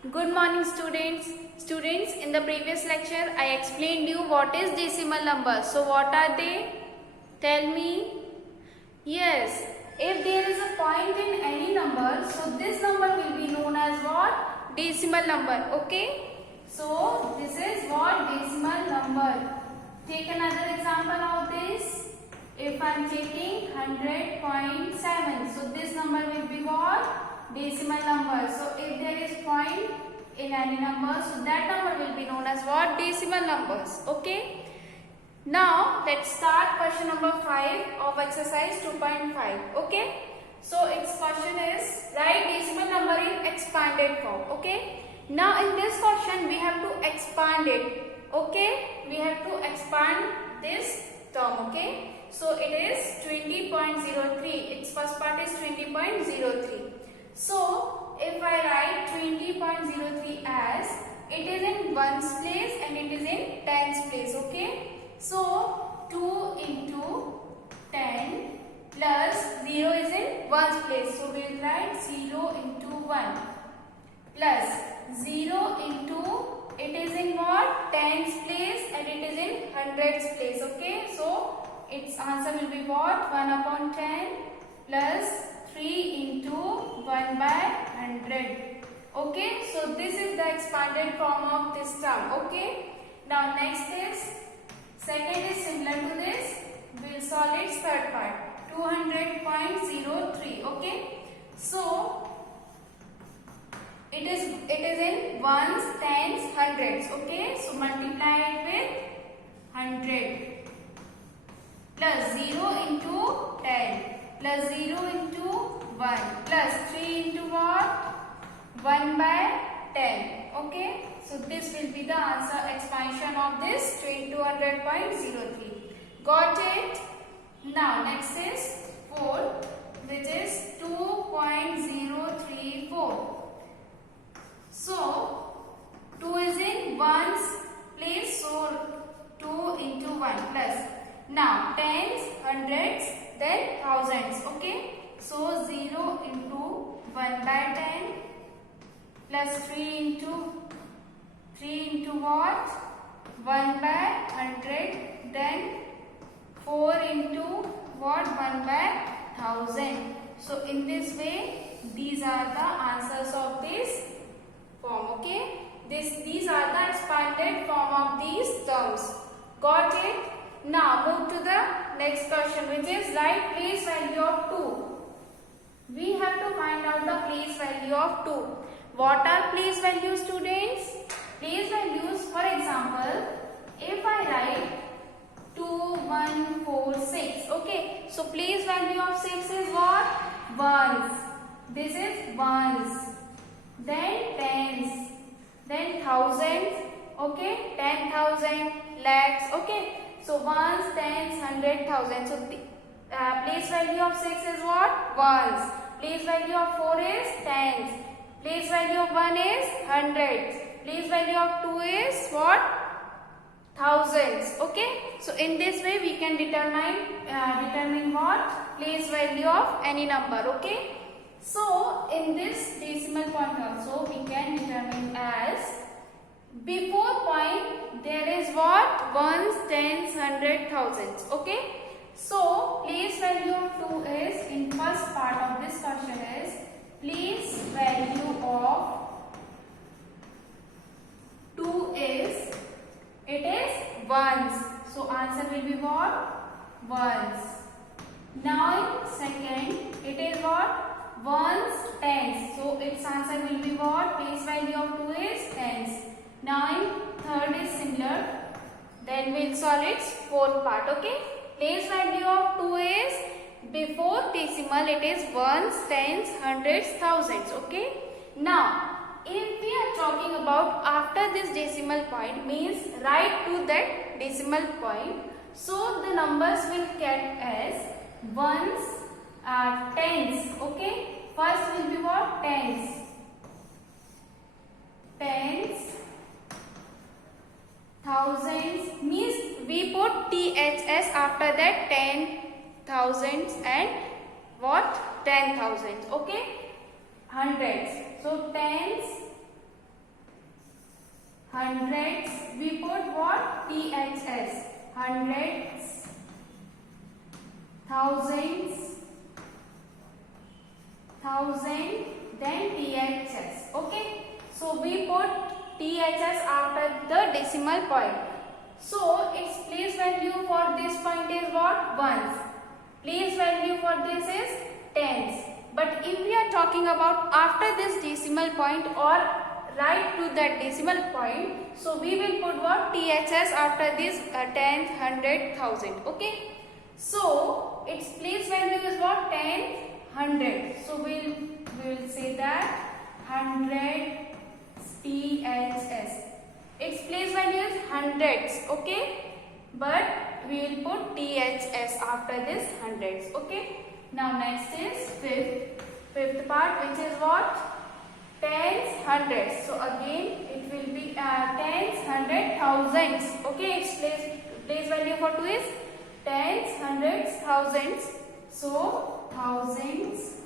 Good morning students. Students, in the previous lecture I explained you what is decimal number. So what are they? Tell me. Yes, if there is a point in any number, so this number will be known as what? Decimal number. Okay. So this is what? Decimal number. Take another example of this. If I am taking 100.7, so this number will be what? Decimal number. So if there is point in any number, so that number will be known as what? Decimal numbers. Okay. Now let's start question number 5 of exercise 2.5. Okay. So its question is write decimal number in expanded form. Okay. Now in this question we have to expand it. Okay. We have to expand this term. Okay. So it is 20.03. Its first part is 20.03. So if I write 20.03 as it is in ones place and it is in tens place. Okay. So 2 into 10 plus 0 is in ones place. So we will write 0 into 1 plus 0 into it is in what? Tens place and it is in hundreds place. Okay. So its answer will be what? 1 upon 10 plus 3 into 1 by 100. Okay. So this is the expanded form of this term. Okay. Now next is second is similar to this. We will solve its third part. 200.03. Okay. So it is in ones, tens, hundreds. Okay. So multiply it with 100 plus 0 into 10 plus 0 into 1 plus 3 into what? 1 by 10. Okay. So this will be the answer expansion of this 200.03. Got it? Now next is 4, which is 2.034. So 2 is in ones place, so 2 into 1 plus. Now tens, hundreds, then thousands. Okay. So 0 into 1 by 10 plus 3 into what? 1 by 100, then 4 into what? 1 by 1000. So in this way these are the answers of this form. Okay. These are the expanded form of these terms. Got it? Now move to the next question, which is write place value of 2. We have to find out the place value of 2. What are place values, students? Place values, for example, if I write 2, 1, 4, 6. Okay. So place value of 6 is what? Ones. This is ones. Then tens. Then thousands. Okay. 10,000. Lakhs. Okay. So ones, tens, 100,000. So place value of 6 is what? Ones. Place value of 4 is tens. Place value of 1 is hundreds. Place value of 2 is what? Thousands. Okay. So in this way we can determine what? Place value of any number. Okay. So in this decimal point also we can determine as before point there is what? Ones, tens, hundred, thousands. Okay. So place value of 2 is, in first part of this question is place value of 2 is, it is ones. So answer will be what? Ones. Now in second it is what? Ones, tens. So its answer will be what? Place value of 2 is tens. Now in third is similar. Then we will solve its fourth part. Okay. Place value of 2 is before decimal it is ones, tens, hundreds, thousands. Okay. Now if we are talking about after this decimal point, means right to that decimal point, so the numbers will get as ones, tens. Okay. First will be what? Tens. Tens, thousands, means we put THS after that 10 thousands and what? 10,000. Okay. Hundreds. So tens, hundreds, we put what? THS. Hundreds, thousands, thousand, then THS. Okay. So we put THS after the decimal point. So its place value for this point is what? Ones. Place value for this is tens. But if we are talking about after this decimal point or right to that decimal point, so we will put what? THS after this tenth, hundred, thousand. Okay. So its place value is what? 10, 100. So we will say that 100 THS. Its place value is hundreds. Okay. But we will put THS after this hundreds. Okay. Now next is fifth part, which is what? Tens, hundreds. So again it will be tens, hundred, thousands. Okay, its place value for 2 is tens, hundreds, thousands. So thousands,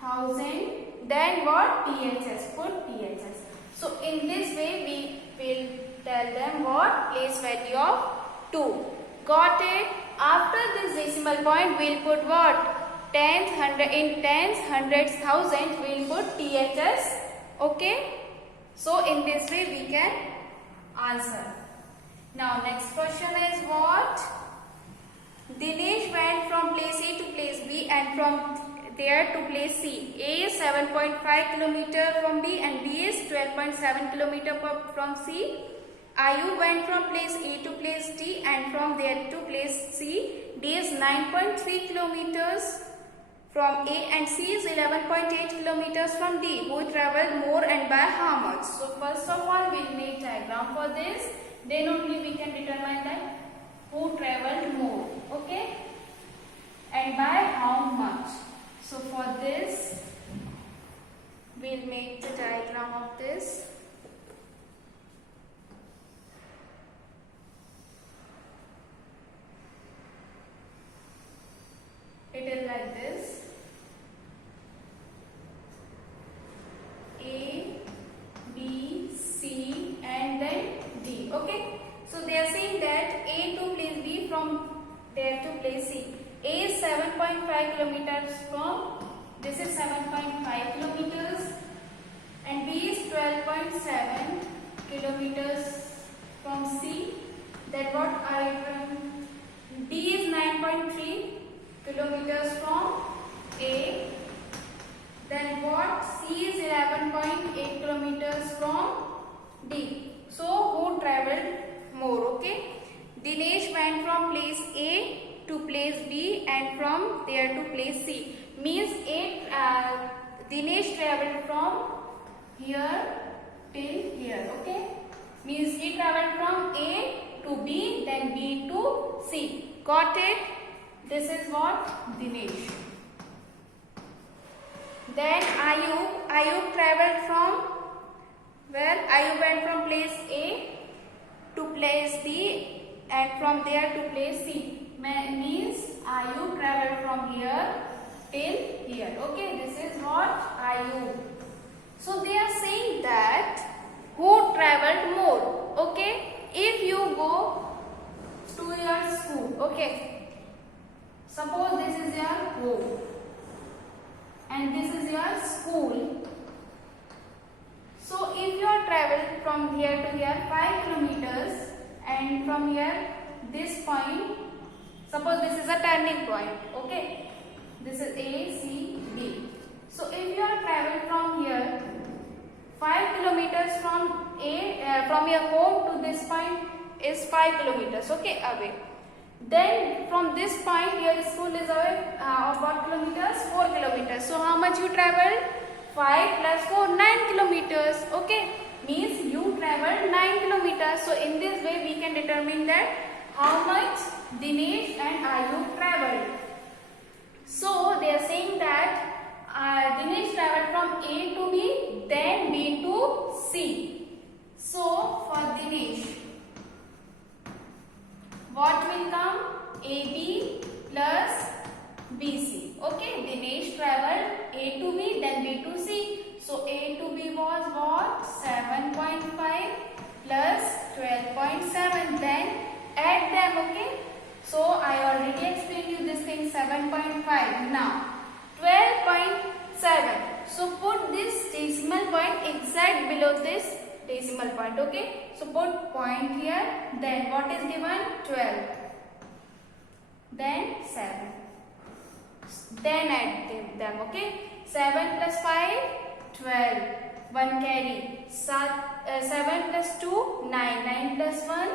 thousand, then what? THS. Put THS. So in this way we will tell them what? Place value of 2. Got it? After this decimal point we will put what? Tens, hundred, in tens, hundreds, thousands we will put THS. Okay. So in this way we can answer. Now next question is what? Dinesh went from place A to place B and from there to place C. A is 7.5 km from B and B is 12.7 km from C. Ayub went from place A to place D and from there to place C. D is 9.3 km from A and C is 11.8 km from D. Who traveled more and by how much? So first of all we will make diagram for this. Then only we can determine that who traveled more. Okay. And by how much. So for this we will make the diagram of this. It is like this. A, B, C and then D. Okay. So they are saying that A to place B from there to place C. A is 7.5 kilometers from, this is 7.5 kilometers and B is 12.7 kilometers from C. Then what D is 9.3 kilometers from A. Then what? C is 11.8 kilometers from D. So who traveled more? Okay. Dinesh went from place A to place B and from there to place C. Means Dinesh traveled from here till here. Okay. Means he traveled from A to B, then B to C. Got it? This is what? Dinesh. Then Ayub traveled from where? Ayub went from place A to place B and from there to place C. Means Ayub traveled from here till here. Okay, this is what? Ayub. So they are saying that who traveled more. Okay, if you go to your school, okay, suppose this is your home and this is your school. So if you are traveled from here to here 5 kilometers and from here this point, suppose this is a turning point, okay, this is A, C, D. So if you are traveled from here 5 kilometers from from your home to this point is 5 kilometers, okay, away. Then from this point your school is away of what kilometers? 4 kilometers. So how much you traveled? 5 plus 4, 9 kilometers. Okay, means you traveled 9 kilometers. So in this way we can determine that how much Dinesh and Ayub traveled. So they are saying that Dinesh traveled from A to B, then B to C. So for Dinesh, what will come? AB plus BC. Okay, Dinesh traveled A to B, then B to C. So A to B was what? 7.5 7.5 plus 12.7. Then add them, okay? So I already explained you this thing, 7.5. Now 12.7. So put this decimal point exact below this decimal point, okay? So put point here. Then what is given? 12. Then 7. Then add them, okay? 7 plus 5, 12. 1 carry. 7 plus 2, 9. 9 plus 1,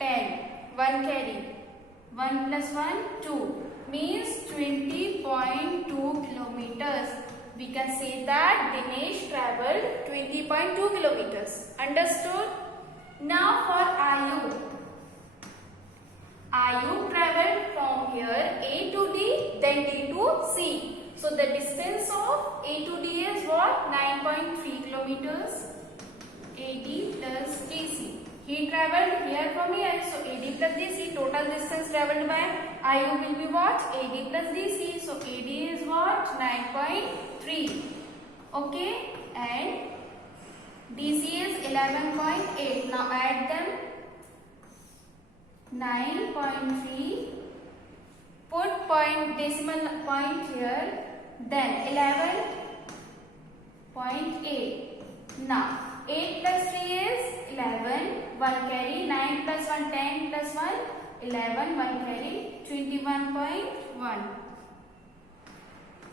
10. 1 carry. 1 plus 1, 2. Means 20.2 kilometers. We can say that Dinesh travelled 20.2 kilometers. Understood? Now for Ayub. Ayub travelled from here A to D, then D to C. So the distance of A to D is what? 9.3 kilometers. AD plus DC. He travelled here from here. So AD plus DC. Total distance travelled by Ayub will be what? AD plus DC. So AD is what? 9.3. Okay. And DC is 11.8. Now add them. 9.3. Put point decimal point here. Then 11.8. Now 8 plus 3 is 11. 1 carry. 9 plus 1, 10 plus 1, 11. 1 carry. 21.1.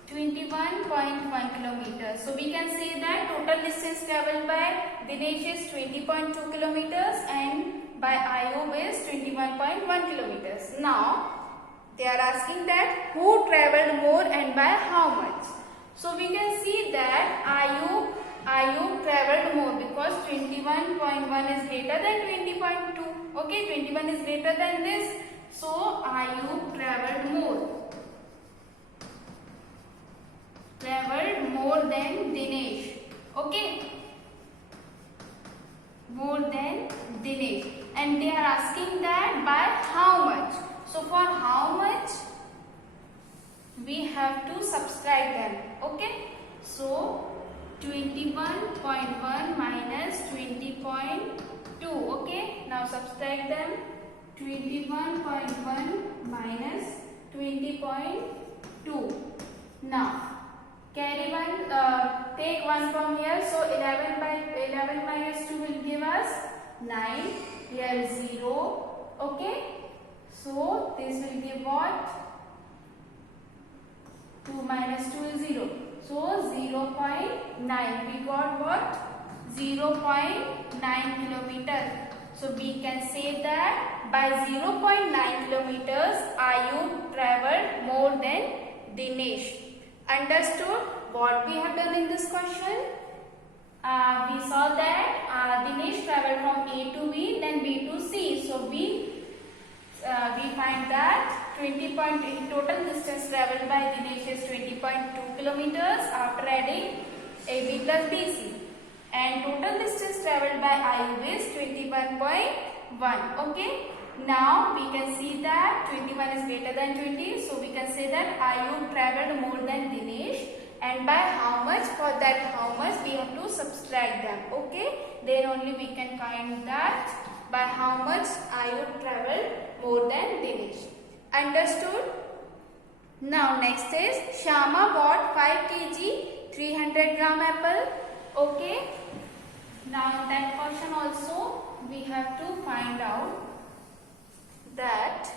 21.1 kilometers. So we can say that total distance travelled by Dinesh is 20.2 kilometers and by Ayub is 21.1 kilometers. Now they are asking that who travelled more and by how much. So we can see that Ayub travelled more because 21.1 is greater than 20.2. Okay, 21 is greater than this. So Ayub travelled more. Travelled more than Dinesh. Okay. More than Dinesh. And they are asking that by how much. So for how much we have to subtract them. Okay. So 21.1 minus 20.2. Okay. Now subtract them. 21.1 minus 20.2. Now carry one, take 1 from here. So 11 minus 2 will give us 9. Here 0. Okay. So this will give what? 2 minus 2 is 0. So 0.9. We got what? 0.9 kilometer. So we can say that by 0.9 kilometers Ayub travelled more than Dinesh. Understood what we have done in this question? We saw that Dinesh travelled from A to B, then B to C. So we find that total distance travelled by Dinesh is 20.2 kilometers after adding AB plus BC, and total distance travelled by Ayub is 21.1. Okay. Now we can see that 21 is greater than 20. So we can say that Ayub travelled more than Dinesh, and by how much? For that how much we have to subtract them. Okay. Then only we can find that by how much Ayub travelled more than Dinesh. Understood? Now next is Shama bought 5 kg 300 gram apple. Okay. Now in that question also we have to find out that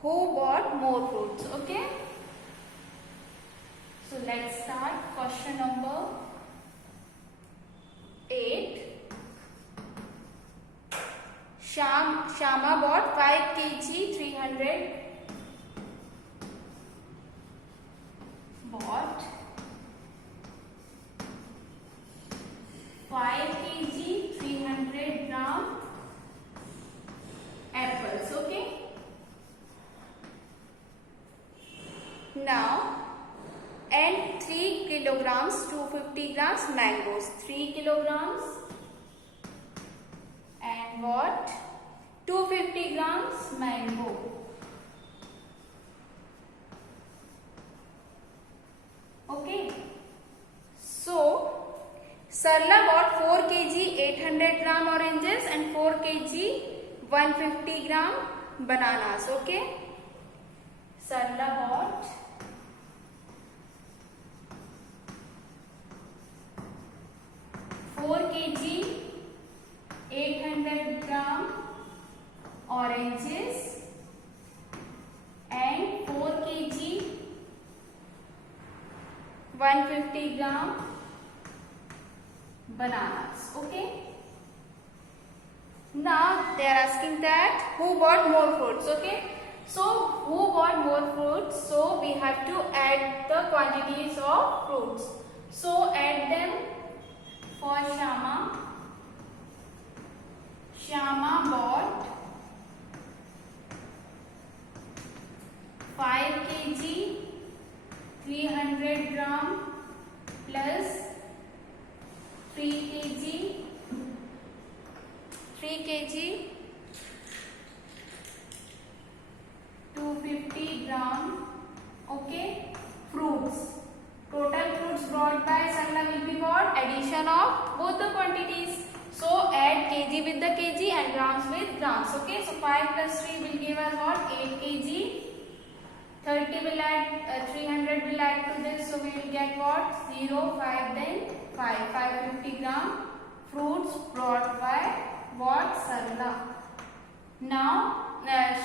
who bought more fruits. Okay. So let's start question number 8. Shama bought 5 kg 300. Bought 5 kg 300 gram apples. Okay. Now and 3 kilograms 250 grams mangoes. 3 kilograms and what? 250 grams mango. Okay. So Sarla bought 4 kg 800 gram oranges and 4 kg 150 gram bananas. Okay. Sarla bought 4 kg 800 gram oranges and 4 kg 150 gram bananas. Okay. Now they are asking that who bought more fruits. Okay. So who bought more fruits? So we have to add the quantities of fruits. So add them for Shama. Shama bought 5 kg 300 gram plus 3 kg 250 gram. Okay, fruits. Total fruits brought by Sarla will be what? Addition of both the quantities. So add kg with the kg and grams with grams. Okay, so 5 plus 3 will give us what? 8 kg. 30 will add, 300 will add to this, so we will get what? 0, 5, then 550 gram fruits brought by what? Sarla. Now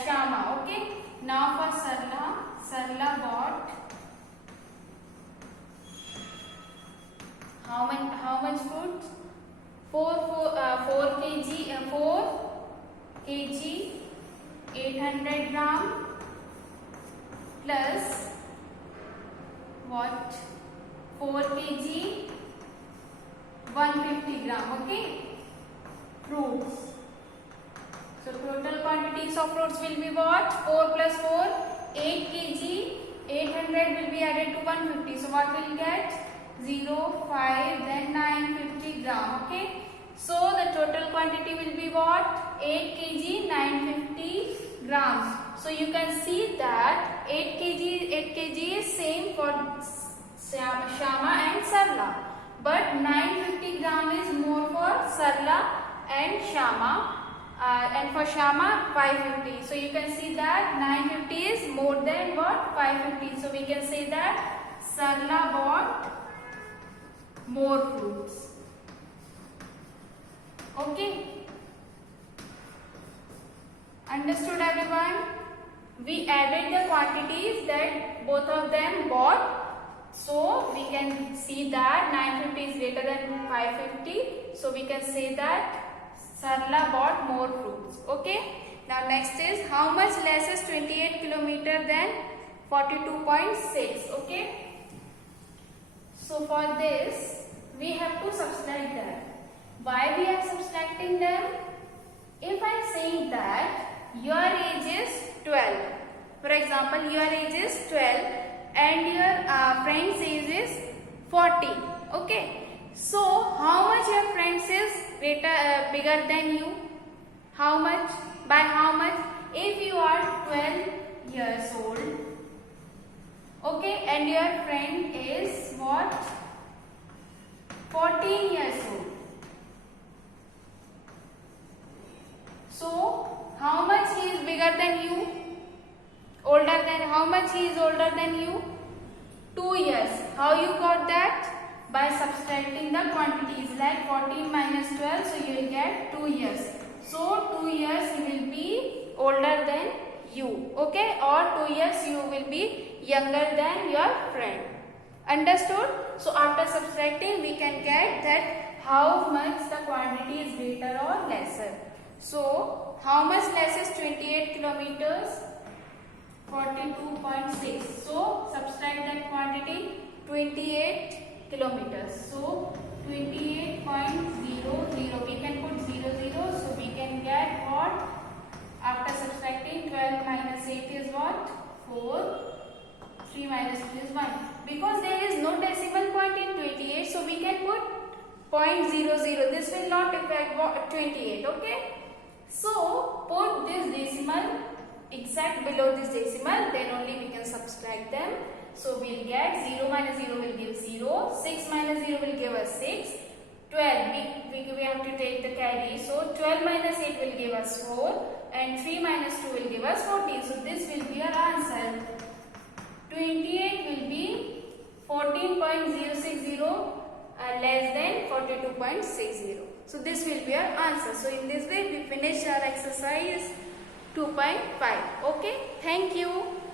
Shama. Okay. Now for Sarla bought how much fruits? 4 kg 800 gram plus what? 4 kg 150 gram. Okay, fruits. So total quantities of fruits will be what? 4 plus 4 8 kg 800 will be added to 150. So what will get? 0, 5, then 950 gram. Okay, so the total quantity will be what? 8 kg 950 grams. So you can see that 8 kg is same for Shama and Sarla, but 950 gram is more for Sarla and Shama, and for Shama 550. So you can see that 950 is more than what? 550. So we can say that Sarla bought more fruits. Okay, understood everyone? We added the quantities that both of them bought. So we can see that 950 is greater than 550. So we can say that Sarla bought more fruits. Okay. Now next is how much less is 28 kilometer than 42.6. Okay. So for this we have to subtract them. Why we are subtracting them? If I am saying that your age is 12, for example your age is 12 and your friend's age is 40. Okay. So how much your friends is bigger than you? How much? By how much? If you are 12 years old, okay, and your friend is what? 14 years old. So how much he is bigger than you? Older than, how much he is older than you? 2 years. How you got that? By subtracting the quantities, like 14 minus 12, so you will get 2 years. So 2 years he will be older than you, okay, or 2 years you will be younger than your friend. Understood? So after subtracting we can get that how much the quantity is greater or lesser. So how much less is 28 kilometers? 42.6. So subtract that quantity, 28 kilometers. So 28.00. We can put 00. So we can get what? After subtracting 12 minus 8 is what? 4. 3 minus 2 is 1. Because there is no decimal point in 28, so we can put 0.00. This will not affect 28. Okay. So put this decimal exact below this decimal, then only we can subtract them. So we will get 0 minus 0 will give 0, 6 minus 0 will give us 6, we have to take the carry. So 12 minus 8 will give us 4 and 3 minus 2 will give us 14. So this will be our answer. 28 will be 14.060 less than 42.60. So this will be our answer. So in this way we finish our exercise 2.5. Okay, thank you.